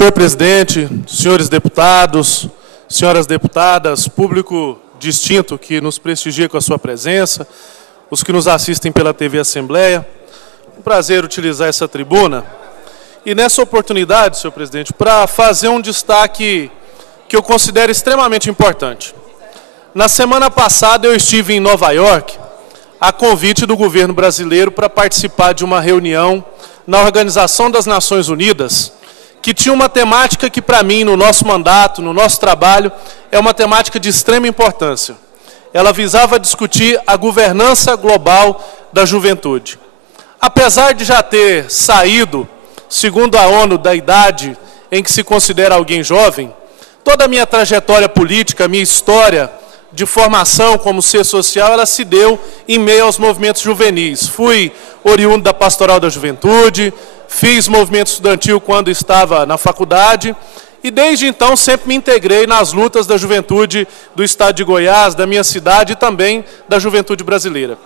Senhor presidente, senhores deputados, senhoras deputadas, público distinto que nos prestigia com a sua presença, os que nos assistem pela TV Assembleia, um prazer utilizar essa tribuna. E nessa oportunidade, senhor presidente, para fazer um destaque que eu considero extremamente importante. Na semana passada eu estive em Nova York, a convite do governo brasileiro para participar de uma reunião na Organização das Nações Unidas, que tinha uma temática que, para mim, no nosso mandato, no nosso trabalho, é uma temática de extrema importância. Ela visava discutir a governança global da juventude. Apesar de já ter saído, segundo a ONU, da idade em que se considera alguém jovem, toda a minha trajetória política, a minha história de formação como ser social, ela se deu em meio aos movimentos juvenis. Fui oriundo da Pastoral da Juventude, fiz movimento estudantil quando estava na faculdade e desde então sempre me integrei nas lutas da juventude do estado de Goiás, da minha cidade e também da juventude brasileira.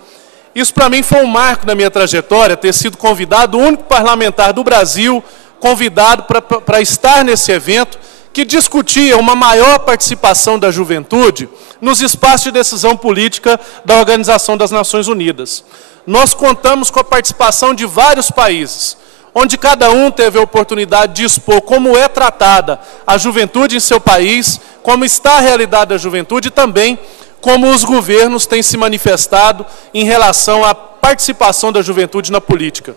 Isso para mim foi um marco na minha trajetória, ter sido convidado, o único parlamentar do Brasil convidado para estar nesse evento que discutia uma maior participação da juventude nos espaços de decisão política da Organização das Nações Unidas. Nós contamos com a participação de vários países, onde cada um teve a oportunidade de expor como é tratada a juventude em seu país, como está a realidade da juventude e também como os governos têm se manifestado em relação à participação da juventude na política.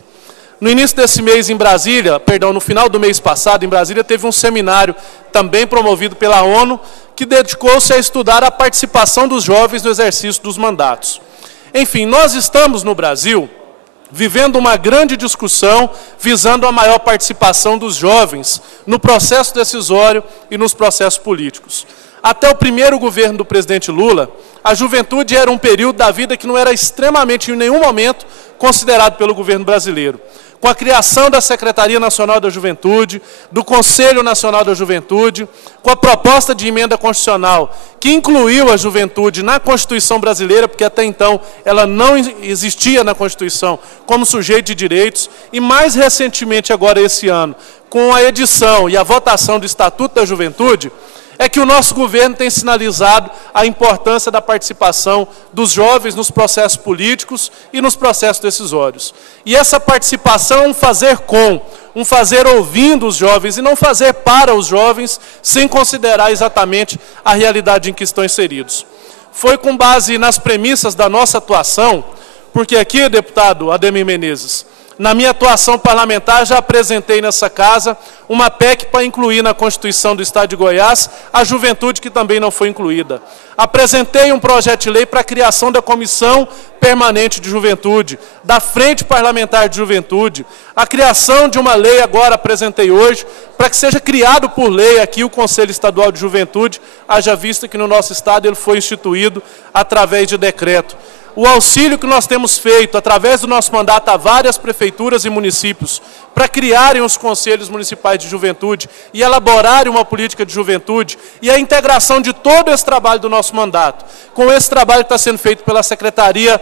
No início desse mês em Brasília, no final do mês passado em Brasília, teve um seminário também promovido pela ONU, que dedicou-se a estudar a participação dos jovens no exercício dos mandatos. Enfim, nós estamos no Brasil vivendo uma grande discussão visando a maior participação dos jovens no processo decisório e nos processos políticos. Até o primeiro governo do presidente Lula, a juventude era um período da vida que não era extremamente, em nenhum momento, considerado pelo governo brasileiro. Com a criação da Secretaria Nacional da Juventude, do Conselho Nacional da Juventude, com a proposta de emenda constitucional que incluiu a juventude na Constituição brasileira, porque até então ela não existia na Constituição como sujeito de direitos, e mais recentemente agora esse ano, com a edição e a votação do Estatuto da Juventude, é que o nosso governo tem sinalizado a importância da participação dos jovens nos processos políticos e nos processos decisórios. E essa participação é um fazer com, um fazer ouvindo os jovens e não fazer para os jovens sem considerar exatamente a realidade em que estão inseridos. Foi com base nas premissas da nossa atuação, porque aqui, deputado Ademir Menezes, na minha atuação parlamentar, já apresentei nessa casa uma PEC para incluir na Constituição do Estado de Goiás a juventude que também não foi incluída. Apresentei um projeto de lei para a criação da Comissão Permanente de Juventude, da Frente Parlamentar de Juventude, a criação de uma lei, agora apresentei hoje, para que seja criado por lei aqui o Conselho Estadual de Juventude, haja vista que no nosso Estado ele foi instituído através de decreto. O auxílio que nós temos feito, através do nosso mandato, a várias prefeituras e municípios, para criarem os conselhos municipais de juventude e elaborarem uma política de juventude, e a integração de todo esse trabalho do nosso mandato, com esse trabalho que está sendo feito pela Secretaria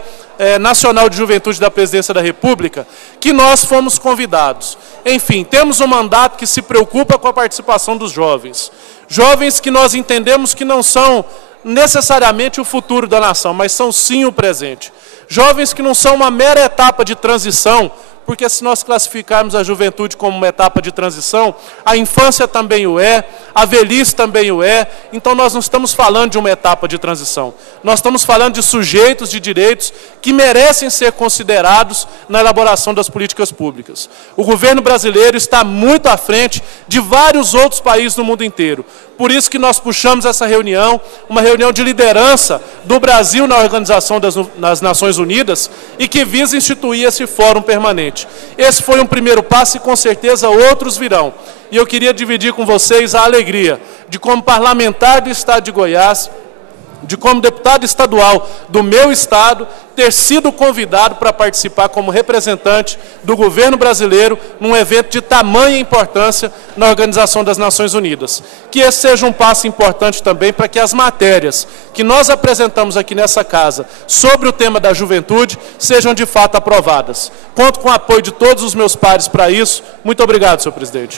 Nacional de Juventude da Presidência da República, que nós fomos convidados. Enfim, temos um mandato que se preocupa com a participação dos jovens. Jovens que nós entendemos que não são necessariamente o futuro da nação, mas são sim o presente. Jovens que não são uma mera etapa de transição, porque se nós classificarmos a juventude como uma etapa de transição, a infância também o é, a velhice também o é, então nós não estamos falando de uma etapa de transição. Nós estamos falando de sujeitos de direitos que merecem ser considerados na elaboração das políticas públicas. O governo brasileiro está muito à frente de vários outros países no mundo inteiro. Por isso que nós puxamos essa reunião, uma reunião de liderança do Brasil na Organização das Nações Unidas e que visa instituir esse fórum permanente. Esse foi um primeiro passo e com certeza outros virão. E eu queria dividir com vocês a alegria de, como parlamentar do Estado de Goiás, como deputado estadual do meu estado, ter sido convidado para participar como representante do governo brasileiro num evento de tamanha importância na Organização das Nações Unidas. Que esse seja um passo importante também para que as matérias que nós apresentamos aqui nessa casa sobre o tema da juventude sejam de fato aprovadas. Conto com o apoio de todos os meus pares para isso. Muito obrigado, senhor presidente.